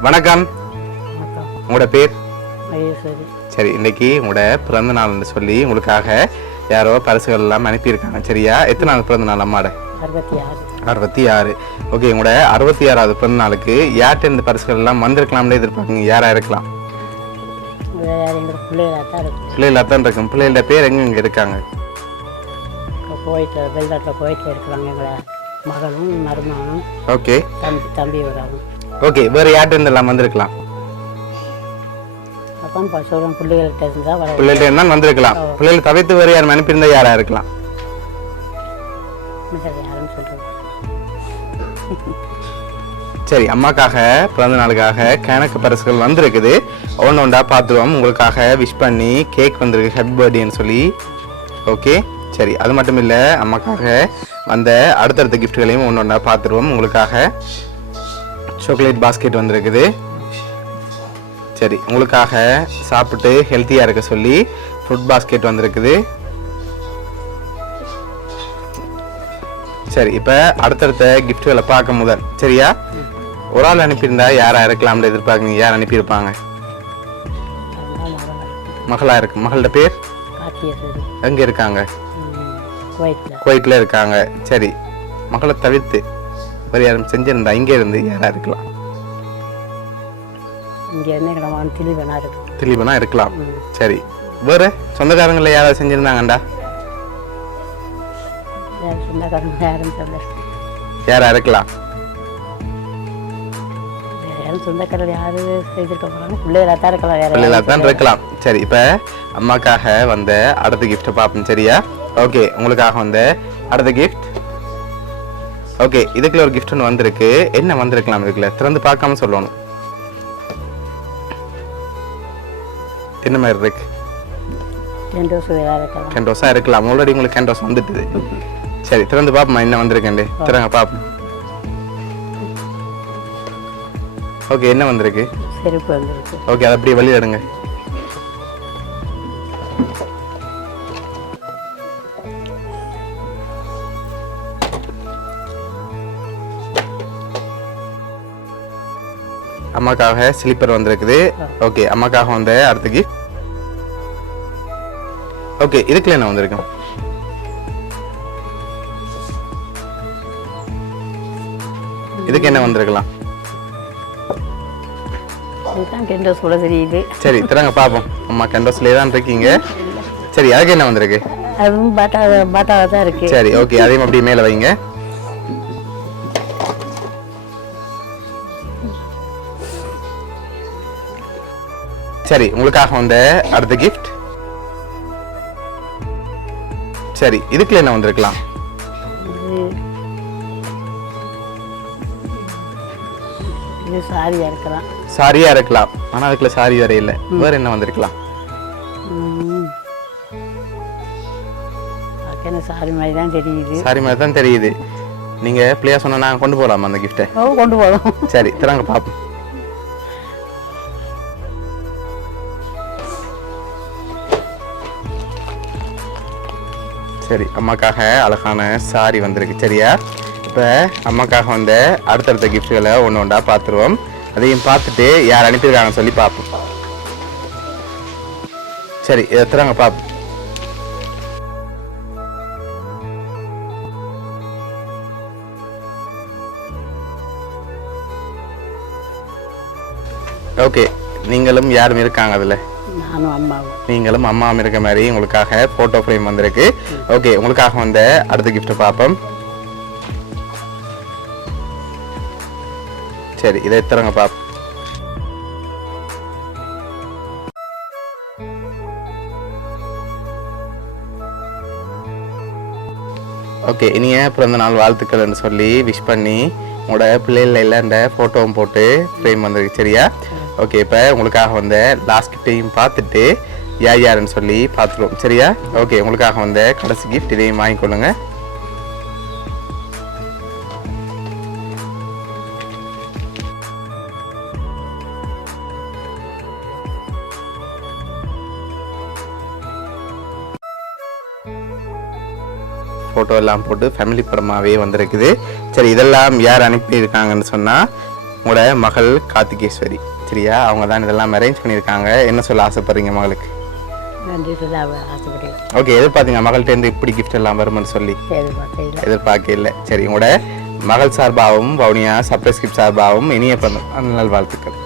வணக்கம். உங்களோட பேர்? மகேஸ்வரி. சரி, இன்னைக்கு உங்களோட பிறந்த நாள்னு சொல்லி உங்களுக்காக யாரோ பரிசுகள் எல்லாம் அனுப்பியிருக்காங்க. சரியா? எத்தனை நாள் பிறந்த நாள் அம்மாட? 66. ஓகே, உங்களோட 66வது பிறந்த நாளுக்கு யார்கிட்ட இந்த பரிசுகள் எல்லாம் வந்திருக்கலாம்னு எதிர்பார்க்குங்க? யாரா இருக்கலாம்? பிள்ளைகளா தான் இருக்கும். பிள்ளைகளோட பேர் எங்க இருக்காங்க? கோயிட்டில் இருக்கிறாங்க. எங்களை மகளும் மருமகனும். ஓகே, தம்பி வராங்க. ஓகே, வேற யார்கிட்ட இருந்து எல்லாம் வந்திருக்கலாம்? பிள்ளைகிட்ட இருந்தால் வந்திருக்கலாம். பிள்ளைகளை தவிர்த்து வேறு யாரும் அனுப்பியிருந்தா யாரா இருக்கலாம்? சரி, அம்மாக்காக பிறந்த நாளுக்காக கணக்கு பரிசுகள் வந்திருக்குது. ஒன்று ஒன்றா பார்த்துருவோம். உங்களுக்காக விஷ் பண்ணி கேக் வந்திருக்கு, ஹேப்பி பர்த்டேன்னு சொல்லி. ஓகே, சரி, அது மட்டும் இல்லை, அம்மாக்காக வந்த அடுத்தடுத்த கிஃப்ட்களையும் ஒன்று ஒன்றா பார்த்துருவோம். உங்களுக்காக சாக்லேட் பாஸ்கெட் வந்திருக்குது. சரி, உங்களுக்காக சாப்பிட்டு ஹெல்த்தியாக இருக்க சொல்லி ஃப்ரூட் பாஸ்கெட் வந்திருக்குது. சரி, இப்போ அடுத்தடுத்த கிஃப்ட்களை பார்க்க முதல். சரியா? ஒரு ஆள் அனுப்பியிருந்தா யாரா இருக்கலாம்னு எதிர்பார்க்குங்க? யார் அனுப்பியிருப்பாங்க? மகளா இருக்கு. மகளோட பேர் எங்க இருக்காங்க? குவைட்ல இருக்காங்க. சரி, மகளை தவிர்த்து வேறு யாரும் செஞ்சிருந்தா இங்கே இருந்து யாரா இருக்கலாம்? திலீபனா இருக்கலாம். சரி, வேற சொந்தக்காரங்கள யாராவது செஞ்சிருந்தாங்கண்டா? யாரா இருக்கலாம்? இருக்கலாம். சரி, இப்ப அம்மாக்காக வந்த அடுத்த கிஃப்ட் பார்ப்போம். சரியா? ஓகே, உங்களுக்காக வந்த அடுத்த கிஃப்ட். ஓகே, இதுக்குள்ள ஒரு கிஃப்ட் ஒன்று வந்திருக்கு. என்ன வந்திருக்கலாம்? இதுக்குள்ள திறந்து பார்க்காம சொல்லணும். என்ன மாதிரி இருக்கு? கேண்டோஸா இருக்கலாம். ஆல்ரெடி உங்களுக்கு கேண்டோஸ் வந்துட்டுது. சரி, திறந்து பார்ப்போமா என்ன வந்திருக்கேன். திறங்க பார்ப்போம். ஓகே, என்ன வந்திருக்கு? ஓகே, அதை அப்படியே வெளியே எடுங்க. அம்மாக்காக ஸ்லீப்பர் வந்திருக்குது. ஓகே, அம்மாக்காக வந்த அடுத்த கிஃப்ட். ஓகே, இதுக்குள்ள என்ன வந்திருக்கும்? இதுக்கு என்ன வந்திருக்கலாம்? சரி, திறங்க பாப்போம். அம்மா கெண்டோஸ்லயே தான் இருக்கீங்க. சரி, அதுக்கு என்ன வந்திருக்கு? சரி, ஓகே, அதையும் அப்படியே மேல வைங்க. சரி, உங்களுக்காக வந்த அடுத்த கிஃப்ட். சரி, இதுக்குள்ள என்ன வந்திருக்கலாம்? சாரியா இருக்கலாம். ஆனா அதுக்குள்ள சாரி வர இல்ல. வேற என்ன வந்திருக்கலாம்? சாரி மாதிரி தான் தெரியுது. நீங்க பிள்ளையா சொன்னா நாங்க கொண்டு போலாமா அந்த கிஃப்ட? கொண்டு போறோம். சரி, திறங்க பாப்போம். சரி, அம்மாக்காக அழகான சாரி வந்திருக்கு. சரியா? இப்போ அம்மாக்காக வந்த அடுத்தடுத்த கிஃப்ட்களை ஒன்று ஒன்றா பார்த்துருவோம். அதையும் பார்த்துட்டு யார் அனுப்பியிருக்காங்கன்னு சொல்லி பார்ப்போம். சரி, இதை திறங்க பார்ப்போம். ஓகே, நீங்களும் யாரும் இருக்காங்க அதில்? நீங்களும் அம்மாவும் இருக்க மாதிரி உங்களுக்காக போட்டோ ஃப்ரேம் வந்திருக்கு. ஓகே, உங்களுக்காக வந்த அடுத்த கிஃப்ட் பார்ப்போம். சரி, இதை திறங்க பாப்போம். ஓகே, இனிய பிறந்த நாள் வாழ்த்துக்கள்னு சொல்லி விஷ் பண்ணி உங்களோட பிள்ளைகள் எல்லாம் இந்த ஃபோட்டோவும் போட்டு ஃப்ரேம் வந்திருக்கு. சரியா? ஓகே, இப்போ உங்களுக்காக வந்த லாஸ்ட் கிஃப்டையும் பார்த்துட்டு யார் யாருன்னு சொல்லி பார்த்துருவோம். சரியா? ஓகே, உங்களுக்காக வந்த கடைசி கிஃப்ட் இதையும் வாங்கிக்கொள்ளுங்க. ஃபோட்டோ எல்லாம் போட்டு ஃபேமிலி படமாகவே வந்திருக்குது. சரி, இதெல்லாம் யார் அனுப்பியிருக்காங்கன்னு சொன்னால் உங்களோட மகள் கார்த்திகேஸ்வரி. சரியா, அவங்க தான் இதெல்லாம் அரேஞ்ச் பண்ணியிருக்காங்க. என்ன சொல்ல ஆசைப்படுறீங்க மகளுக்கு? நன்றி சொல்ல ஆசைப்படுறேன். ஓகே, எதிர்பார்த்தீங்க மகள்கிட்டேருந்து இப்படி கிஃப்ட் எல்லாம் வரும்னு சொல்லி? எதிர்பார்க்க இல்லை. சரி, உங்களோட மகள் சார்பாகவும் வவுனியா சர்ப்ரைஸ் கிஃப்ட் சார்பாகவும் இனிய பிறந்த நாள் வாழ்த்துக்கள்.